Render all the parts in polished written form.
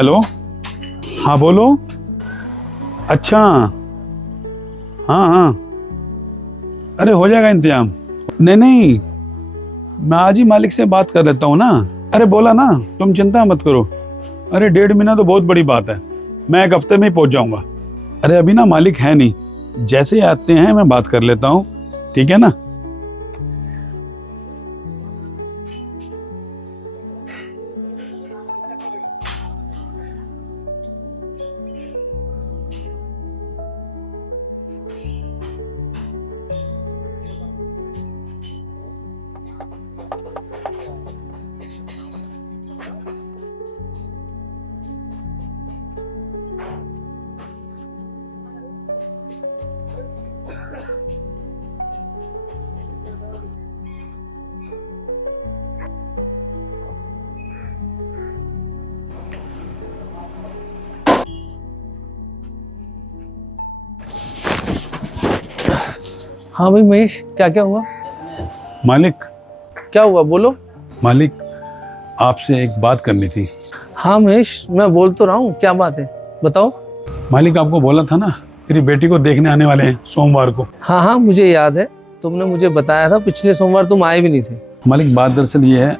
Hello, हाँ बोलो। अच्छा, हाँ हाँ, अरे हो जाएगा इंतजाम। नहीं नहीं, मैं आज ही मालिक से बात कर लेता हूँ ना। अरे बोला ना, तुम चिंता मत करो। अरे 1.5 महीना तो बहुत बड़ी बात है, मैं 1 हफ्ते में ही पहुँच जाऊँगा। अरे अभी ना मालिक है नहीं, जैसे ही आते हैं मैं बात कर लेता हूँ, ठीक है ना। हाँ भाई महेश, क्या क्या हुआ? मालिक, क्या हुआ बोलो। मालिक आपसे एक बात करनी थी। हाँ महेश, मैं बोल तो रहा हूँ, क्या बात है बताओ। मालिक आपको बोला था ना, तेरी बेटी को देखने आने वाले हैं सोमवार को। हाँ हाँ मुझे याद है, तुमने मुझे बताया था। पिछले सोमवार तुम आए भी नहीं थे। मालिक बात दरअसल ये है,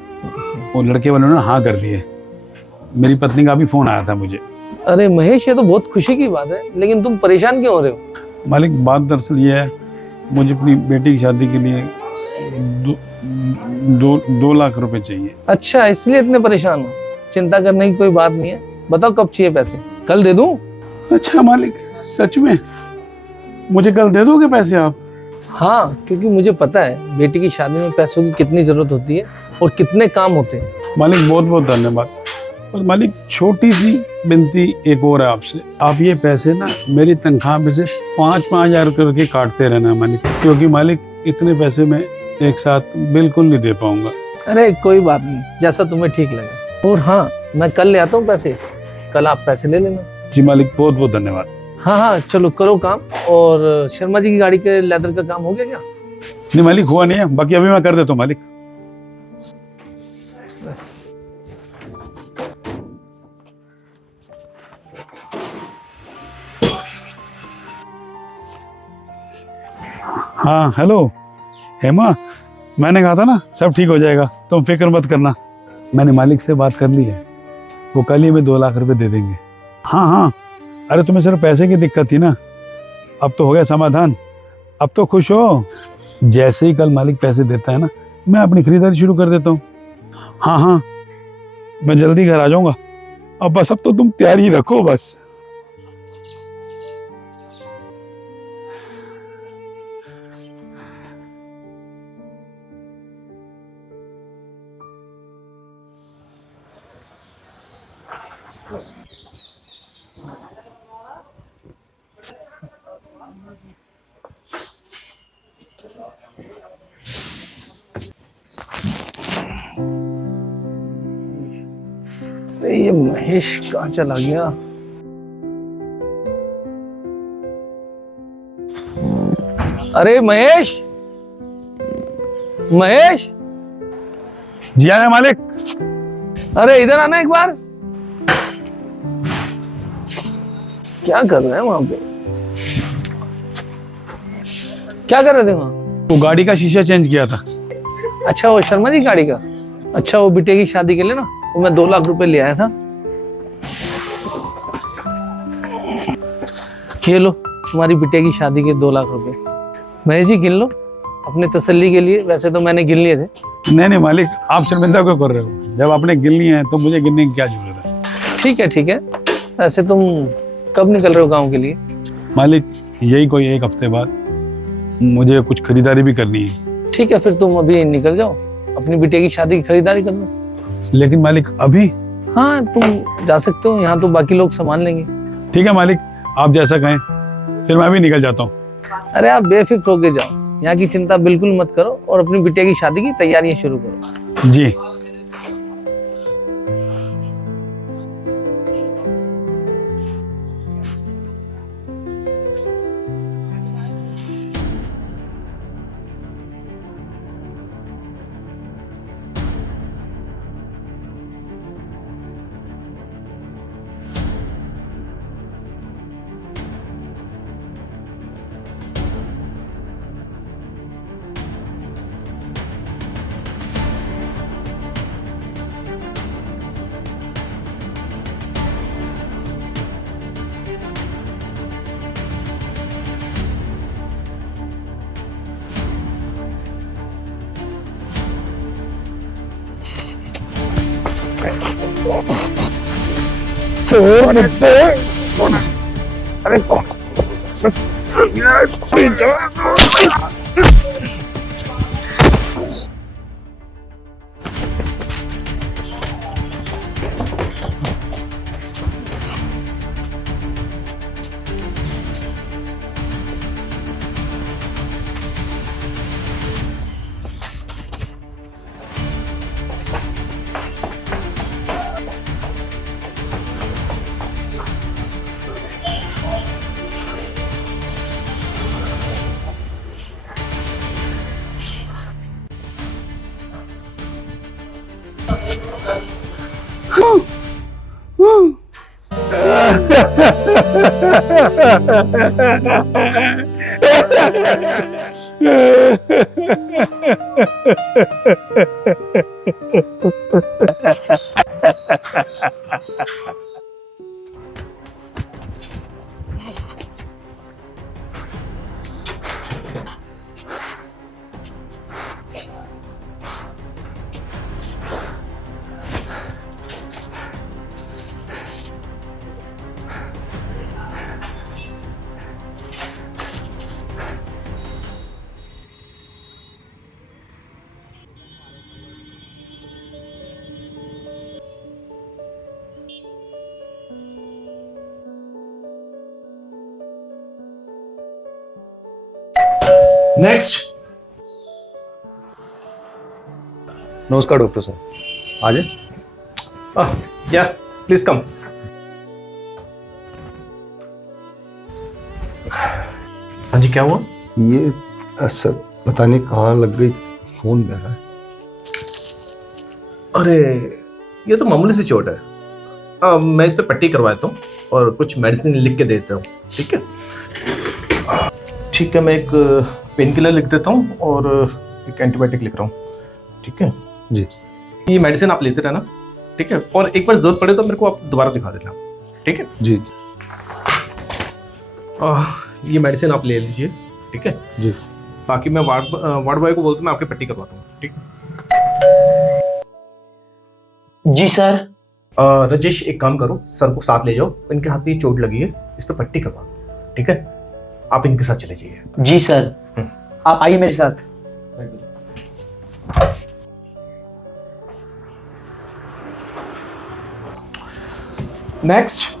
वो लड़के वालों ने हाँ कर दिए। मेरी पत्नी का भी फोन आया था मुझे। अरे महेश, ये तो बहुत खुशी की बात है, लेकिन तुम परेशान क्यों हो रहे हो? मालिक बात दरअसल ये है, मुझे अपनी बेटी की शादी के लिए 2 लाख रुपए चाहिए। अच्छा, इसलिए इतने परेशान हो। चिंता करने की कोई बात नहीं है। बताओ कब चाहिए पैसे, कल दे दूं? अच्छा मालिक, सच में मुझे कल दे दोगे पैसे आप? हाँ, क्योंकि मुझे पता है बेटी की शादी में पैसों की कितनी जरूरत होती है और कितने काम होते हैं। मालिक बहुत बहुत धन्यवाद। और मालिक छोटी सी विनती एक और है आपसे, आप ये पैसे ना मेरी तनख्वाह में से 5-5 हजार करके काटते रहना मालिक, क्योंकि मालिक इतने पैसे मैं एक साथ बिल्कुल नहीं दे पाऊंगा। अरे कोई बात नहीं, जैसा तुम्हें ठीक लगे। और हाँ, मैं कल ले आता हूँ पैसे, कल आप पैसे ले लेना। जी मालिक, बहुत बहुत धन्यवाद। हाँ हाँ चलो करो काम। और शर्मा जी की गाड़ी के लेदर का काम हो गया क्या? नहीं मालिक, हुआ नहीं है, बाकी अभी मैं कर देता हूँ मालिक। हाँ हेलो हेमा, मैंने कहा था ना सब ठीक हो जाएगा, तुम फिक्र मत करना। मैंने मालिक से बात कर ली है, वो कल ही हमें 2 लाख रुपए दे देंगे। हाँ हाँ, अरे तुम्हें सिर्फ पैसे की दिक्कत थी ना, अब तो हो गया समाधान, अब तो खुश हो। जैसे ही कल मालिक पैसे देता है ना, मैं अपनी खरीदारी शुरू कर देता हूँ। हाँ हाँ, मैं जल्दी घर आ जाऊंगा। अब बस, अब तो तुम तैयारी रखो बस। अरे ये महेश कहाँ चला गया? अरे महेश, महेश, जी आया मालिक। अरे इधर आना एक बार। क्या कर रहे हैं वहां पे? क्या कर रहे थे वहां? वो गाड़ी का शीशा चेंज किया था। अच्छा, वो शर्मा जी गाड़ी का। अच्छा, वो बिटिया की शादी के लिए ना, वो मैं 2 लाख रुपए ले आया था। ये लो, तुम्हारी बिटिया की शादी के 2 लाख रुपए। महेश जी गिन लो अपने तसल्ली के लिए, वैसे तो मैंने गिन लिए थे। नहीं नहीं मालिक, आप शर्मिंदा क्यों कर रहे हो? जब आपने गिननी है तो मुझे गिनने की क्या जरूरत है। ठीक है ठीक है। वैसे तुम कब निकल रहे हो गाँव के लिए? मालिक यही कोई 1 हफ्ते बाद, मुझे कुछ खरीदारी भी करनी है। ठीक है, फिर तुम अभी निकल जाओ, अपनी बिटिया की शादी की खरीदारी कर लो। लेकिन मालिक अभी? हाँ तुम जा सकते हो, यहाँ तो बाकी लोग संभाल लेंगे। ठीक है मालिक, आप जैसा कहें, फिर मैं भी निकल जाता हूँ। अरे आप बेफिक्र होके जाओ, यहाँ की चिंता बिल्कुल मत करो और अपनी बिटिया की शादी की तैयारियां शुरू करो। जी। चोर निकले। अरे नेक्स्ट। नमस्कार डॉक्टर साहब, आ जाए। या प्लीज कम। हाँ जी, क्या हुआ? ये सर पता नहीं कहाँ लग गई, खून बह रहा है। अरे ये तो मामूली सी चोट है। मैं इस पे पट्टी करवाता हूँ और कुछ मेडिसिन लिख के देता हूँ। ठीक है ठीक है, मैं एक पेन किलर लिख देता हूँ और एक एंटीबायोटिक लिख रहा हूँ। ठीक है जी। ये मेडिसिन आप लेते रहना। ठीक है, और एक बार जरूरत पड़े तो मेरे को आप दोबारा दिखा देना। ठीक है जी ये मेडिसिन आप ले लीजिए। ठीक है जी। बाकी मैं वार्ड बॉय को बोलता हूँ, मैं आपकी पट्टी करवाता हूँ। ठीक है जी सर। राजेश, एक काम करो, सर को साथ ले जाओ, इनके हाथ में चोट लगी है, इस पर पट्टी करवा दो। ठीक है, आप इनके साथ चले जाइए। जी सर, आप आइए मेरे साथ। नेक्स्ट।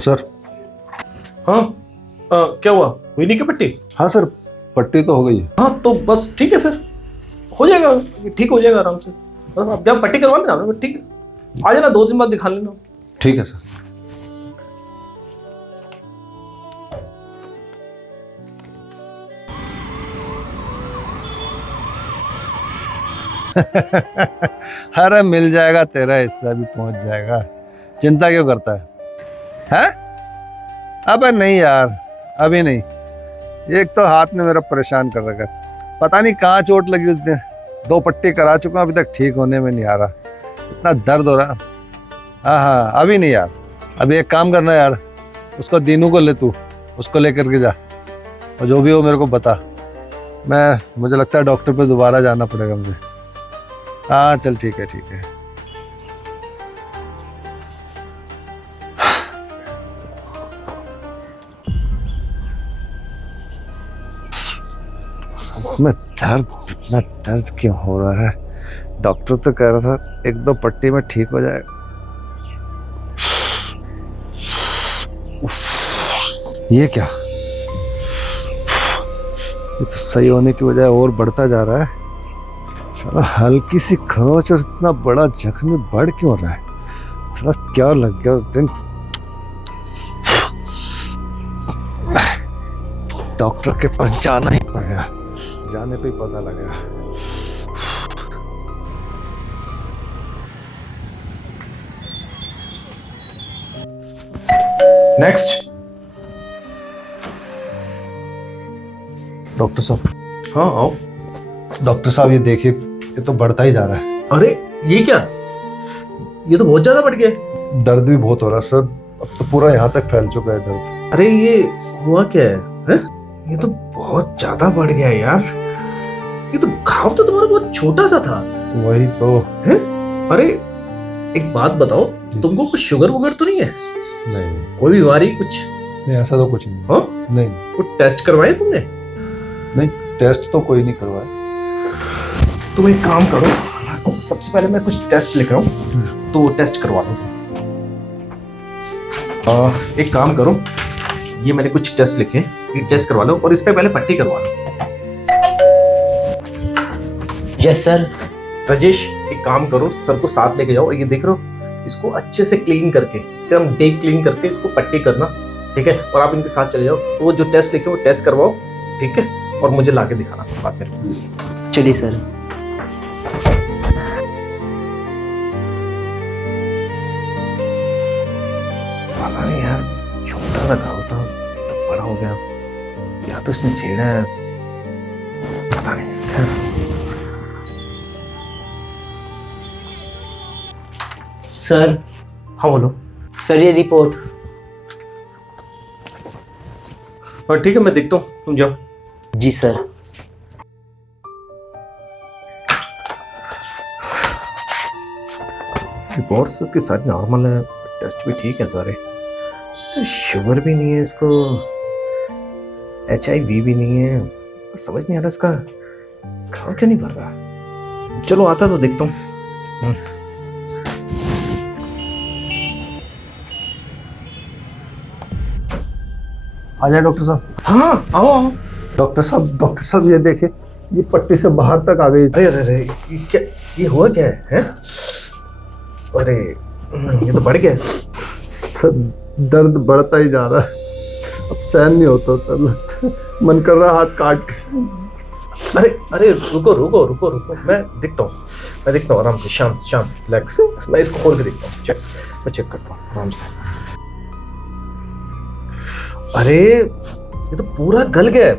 सर। हाँ क्या हुआ, हुई नहीं क्या पट्टी? हाँ सर, पट्टी तो हो गई है। हाँ तो बस ठीक है, फिर हो जाएगा, ठीक हो जाएगा आराम से। बस आप जब पट्टी करवा लेना, ठीक है, आ जाना 2 दिन बाद दिखा लेना। ठीक है सर। अरे मिल जाएगा, तेरा हिस्सा भी पहुंच जाएगा, चिंता क्यों करता है? अबे नहीं यार, अभी नहीं। एक तो हाथ ने मेरा परेशान कर रखा है, पता नहीं कहाँ चोट लगी उस दिन। 2 पट्टी करा चुका हूं, अभी तक ठीक होने में नहीं आ रहा, इतना दर्द हो रहा। हाँ अभी नहीं यार, अभी एक काम करना यार, उसको दीनू को ले, तू उसको लेकर के जा और जो भी हो मेरे को बता। मुझे लगता है डॉक्टर पे दोबारा जाना पड़ेगा मुझे। हाँ चल ठीक है ठीक है। में दर्द, इतना दर्द क्यों हो रहा है? डॉक्टर तो कह रहा था 1-2 पट्टी में ठीक हो जाए। ये क्या, ये तो सही होने की बजाय और बढ़ता जा रहा है। साला हल्की सी खरोंच और इतना बड़ा जख्म में बढ़ क्यों रहा है? साला क्या लग गया उस दिन? डॉक्टर के पास जाना ही पड़ेगा, जाने पे ही पता लगेगा। नेक्स्ट। डॉक्टर साहब। हाँ आओ। डॉक्टर साहब ये देखिए, ये तो बढ़ता ही जा रहा है। अरे ये क्या, ये तो बहुत ज्यादा बढ़ गया। दर्द भी बहुत हो रहा है सर, अब तो पूरा यहाँ तक फैल चुका है दर्द। अरे ये हुआ क्या है? ये तो बहुत ज्यादा बढ़ गया है यार। ये तो घाव तो तुम्हारा बहुत छोटा सा था। वही तो। अरे एक बात बताओ, तुमको कुछ शुगर वुगर तो नहीं है? नहीं कोई बीमारी कुछ? नहीं, ऐसा तो कुछ नहीं। हाँ? नहीं, कुछ टेस्ट करवाए तुमने? टेस्ट तो कोई नहीं करवाया। तुम एक काम करो, सबसे पहले मैं कुछ टेस्ट लिख रहा हूँ, तो वो टेस्ट करवा लो। एक काम करो, ये मैंने कुछ टेस्ट लिखे, ये टेस्ट करवा लो और इस पे पहले पट्टी करवा लो। Yes sir. राजेश, एक काम करो, सर को साथ लेके जाओ और ये देख रहे हो, इसको अच्छे से क्लीन करके, एकदम डीप क्लीन करके इसको पट्टी करना, ठीक है? और आप इनके साथ चले जाओ, तो वो जो टेस्ट लिखे वो टेस्ट करवाओ, ठीक है? और मुझे लाके दिखाना बाद में। चलिए सर। पता नहीं यार, छोटा सा घाव था तो बड़ा हो गया, या तो इसने छेड़ा है, पता नहीं। सर। हाँ बोलो। सर ये रिपोर्ट। और ठीक है, मैं देखता हूँ, तुम जाओ। जी सर। रिपोर्ट्स की सारी नॉर्मल है, टेस्ट भी ठीक है सारे, तो शुगर भी नहीं है इसको, HIV भी नहीं है, समझ नहीं आ रहा इसका घाव क्यों नहीं भर रहा। चलो आता तो देखता हूँ। आ जाए डॉक्टर साहब। हाँ आओ आओ। डॉक्टर साहब ये देखे, ये पट्टी से बाहर तक आ गई। अरे अरे अरे, ये क्या, ये हुआ क्या है? अरे ये तो बढ़ गया। सर दर्द बढ़ता ही जा रहा है, अब सहन नहीं होता सर, मन कर रहा हाथ काट के। अरे अरे रुको रुको रुको रुको, मैं देखता हूँ आराम से, शांत शांत रिलैक्स। मैं इसको खोल के देखता हूँ, मैं चेक करता हूँ आराम से। अरे ये तो पूरा गल गया है,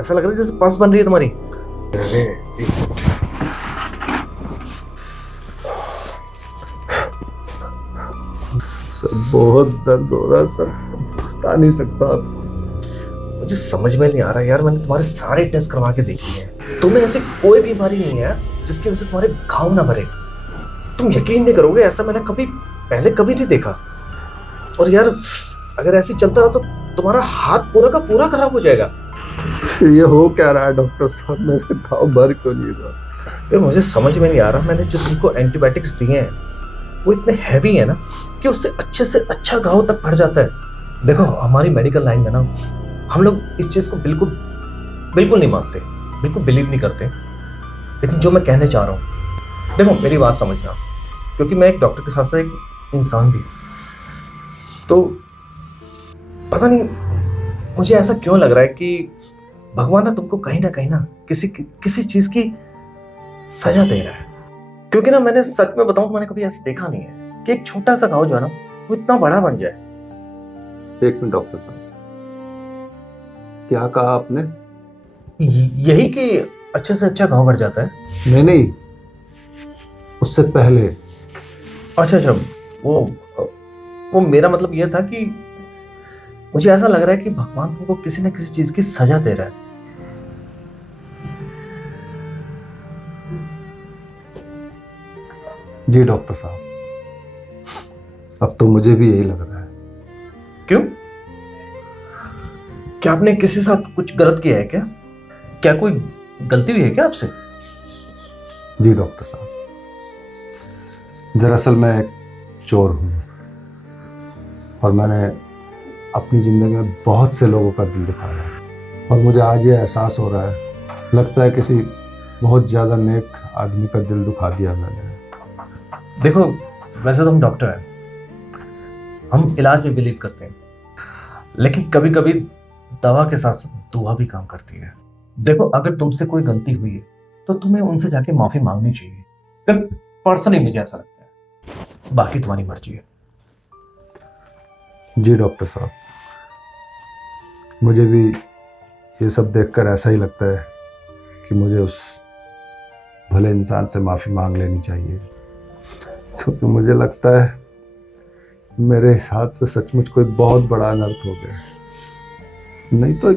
ऐसा लग रहा है जैसे पस बन रही है तुम्हारी। अरे सर बहुत दर्द हो रहा है सर, बता नहीं सकता। मुझे समझ में नहीं आ रहा यार, मैंने तुम्हारे सारे टेस्ट करवा के देख लिए हैं, तुम्हें ऐसी कोई बीमारी नहीं है जिसकी वजह से तुम्हारे घाव ना भरे। तुम यकीन नहीं करोगे, ऐसा मैंने पहले कभी नहीं देखा। और यार अगर ऐसे चलता रहा तो तुम्हारा हाथ पूरा का पूरा खराब हो जाएगा। ये हो क्या रहा है डॉक्टर साहब, मेरे घाव भर क्यों नहीं रहा? यार मुझे समझ में नहीं आ रहा, मैंने जो तुमको एंटीबायोटिक्स दिए हैं वो इतने हैवी है ना कि उससे अच्छे से अच्छा घाव तक भर जाता है। देखो हमारी मेडिकल लाइन में ना हम लोग इस चीज़ को बिल्कुल नहीं मानते, बिल्कुल बिलीव नहीं करते, लेकिन जो मैं कहने चाह रहा हूँ, देखो मेरी बात समझना, क्योंकि मैं एक डॉक्टर के साथ साथ एक इंसान भी, तो पता नहीं मुझे ऐसा क्यों लग रहा है कि भगवान ना तुमको कहीं ना किसी चीज़ की सजा दे रहा है। क्योंकि ना मैंने सच में बताऊं, मैंने कभी ऐसा देखा नहीं है कि एक छोटा सा घाव जो है ना वो इतना बड़ा बन जाए। एक मिनट डॉक्टर साहब, क्या कहा आपने? यही कि अच्छे से अच्छा घाव भर जाता है। नहीं, उससे पहले। अच्छा, वो मेरा मतलब ये था कि मुझे ऐसा लग रहा है कि भगवान तुमको किसी न किसी चीज की सजा दे रहा है। जी डॉक्टर साहब, अब तो मुझे भी यही लग रहा है। क्यों? क्या आपने किसी के साथ कुछ गलत किया है क्या? क्या कोई गलती हुई है क्या आपसे? जी डॉक्टर साहब, दरअसल मैं एक चोर हूँ और मैंने अपनी ज़िंदगी में बहुत से लोगों का दिल दुखाया है, और मुझे आज ये एहसास हो रहा है, लगता है किसी बहुत ज़्यादा नेक आदमी का दिल दुखा दिया मैंने। देखो वैसे तो हम डॉक्टर हैं, हम इलाज में बिलीव करते हैं, लेकिन कभी कभी दवा के साथ साथ दुआ भी काम करती है। देखो अगर तुमसे कोई गलती हुई है तो तुम्हें उनसे जाके माफी मांगनी चाहिए, पर्सनली मुझे ऐसा लगता है, बाकी तुम्हारी मर्जी है। जी डॉक्टर साहब, मुझे भी ये सब देखकर ऐसा ही लगता है कि मुझे उस भले इंसान से माफ़ी मांग लेनी चाहिए, क्योंकि मुझे लगता है मेरे हाथ से सचमुच कोई बहुत बड़ा अनर्थ हो गया। नहीं तो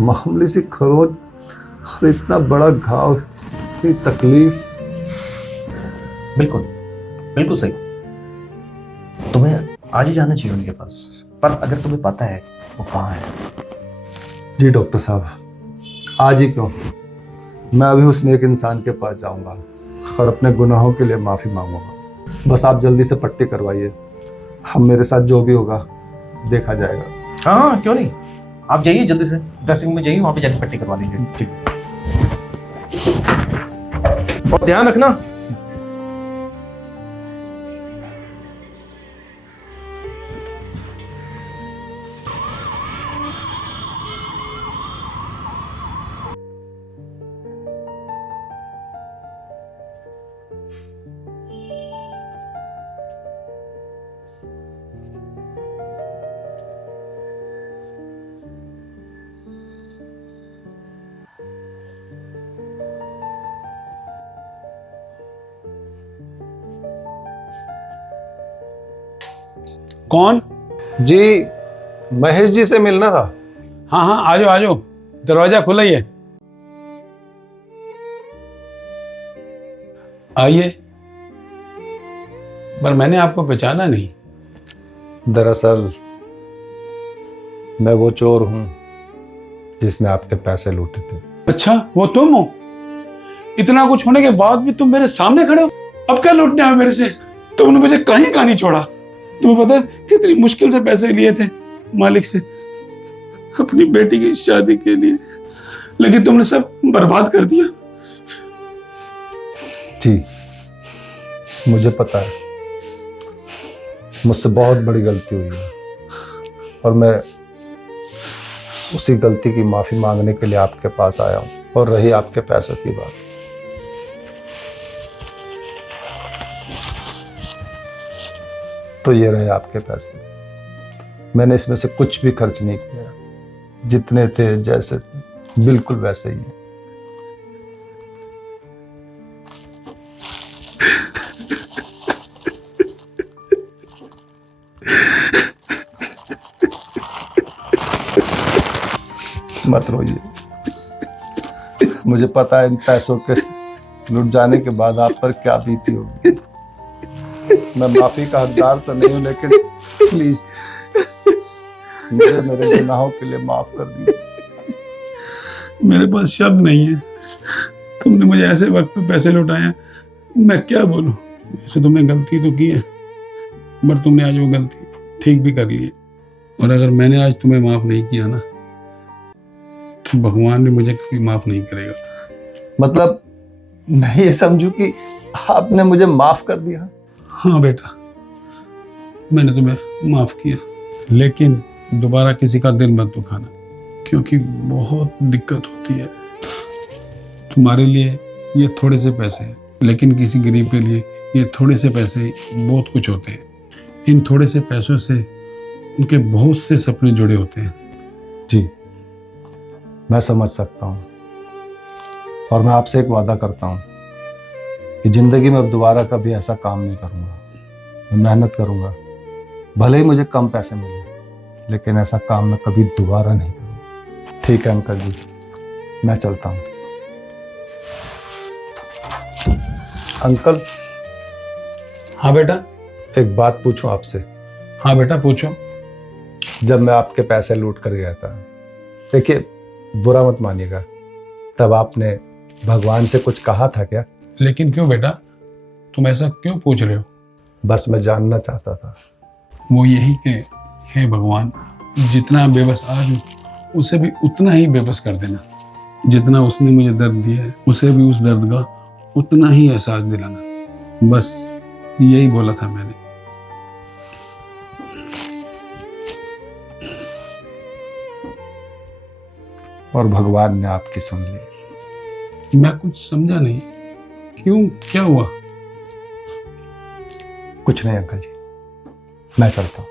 मामूली सी खरोच और इतना बड़ा घाव, इतनी तकलीफ। बिल्कुल बिल्कुल सही। तुम्हें आज ही जाना चाहिए उनके पास, पर अगर तुम्हें पता है वो कहाँ है। जी डॉक्टर साहब, आज ही क्यों, मैं अभी उस नेक इंसान के पास जाऊंगा और अपने गुनाहों के लिए माफ़ी मांगूंगा। बस आप जल्दी से पट्टी करवाइए, हम मेरे साथ जो भी होगा देखा जाएगा। हाँ क्यों नहीं, आप जाइए जल्दी से ड्रेसिंग में जाइए, वहाँ पे जाके पट्टी करवा लीजिए। ठीक, और ध्यान रखना। कौन? जी महेश जी से मिलना था। हाँ हाँ, आ जाओ आ जाओ, दरवाजा खुला ही है, आइए। पर मैंने आपको पहचाना नहीं। दरअसल मैं वो चोर हूं जिसने आपके पैसे लूटे थे। अच्छा, वो तुम हो? इतना कुछ होने के बाद भी तुम मेरे सामने खड़े हो? अब क्या लूटने आए मेरे से? तुमने मुझे कहीं का नहीं छोड़ा। तुम्हें पता है कितनी मुश्किल से पैसे लिए थे मालिक से अपनी बेटी की शादी के लिए, लेकिन तुमने सब बर्बाद कर दिया। जी मुझे पता है, मुझसे बहुत बड़ी गलती हुई है और मैं उसी गलती की माफी मांगने के लिए आपके पास आया हूं। और रही आपके पैसों की बात, तो ये रहे आपके पैसे। मैंने इसमें से कुछ भी खर्च नहीं किया, जितने थे जैसे थे बिल्कुल वैसे ही है। मत रोइए, मुझे पता है इन पैसों के लुट जाने के बाद आप पर क्या बीती होगी। मैं माफी का हकदार तो नहीं हूं, लेकिन प्लीज मुझे मेरे गुनाहों के लिए माफ कर दीजिए। मेरे पास शब्द नहीं है, तुमने मुझे ऐसे वक्त पे पैसे लौटाए, मैं क्या बोलूं। वैसे तुमने गलती तो की है, पर तुमने आज वो गलती ठीक भी कर ली है। और अगर मैंने आज तुम्हें माफ नहीं किया ना, तो भगवान भी मुझे कभी माफ नहीं करेगा। मतलब मैं ये समझूं कि आपने मुझे माफ कर दिया? हाँ बेटा, मैंने तुम्हें माफ किया, लेकिन दोबारा किसी का दिल मत दुखाना, क्योंकि बहुत दिक्कत होती है। तुम्हारे लिए ये थोड़े से पैसे हैं, लेकिन किसी गरीब के लिए ये थोड़े से पैसे बहुत कुछ होते हैं। इन थोड़े से पैसों से उनके बहुत से सपने जुड़े होते हैं। जी मैं समझ सकता हूँ, और मैं आपसे एक वादा करता हूँ कि जिंदगी में अब दोबारा कभी ऐसा काम नहीं करूँगा। मैं मेहनत करूँगा, भले ही मुझे कम पैसे मिले, लेकिन ऐसा काम मैं कभी दोबारा नहीं करूँगा। ठीक है अंकल जी, मैं चलता हूँ। अंकल। हाँ बेटा। एक बात पूछूं आपसे? हाँ बेटा पूछो। जब मैं आपके पैसे लूट कर गया था, देखिए बुरा मत मानिएगा, तब आपने भगवान से कुछ कहा था क्या? लेकिन क्यों बेटा, तुम ऐसा क्यों पूछ रहे हो? बस मैं जानना चाहता था। वो यही कि हे भगवान, जितना बेबस आज हूँ उसे भी उतना ही बेबस कर देना। जितना उसने मुझे दर्द दिया है, उसे भी उस दर्द का उतना ही एहसास दिलाना। बस यही बोला था मैंने। और भगवान ने आपकी सुन ली। मैं कुछ समझा नहीं, क्यों, क्या हुआ? कुछ नहीं अंकल जी, मैं चलता हूँ।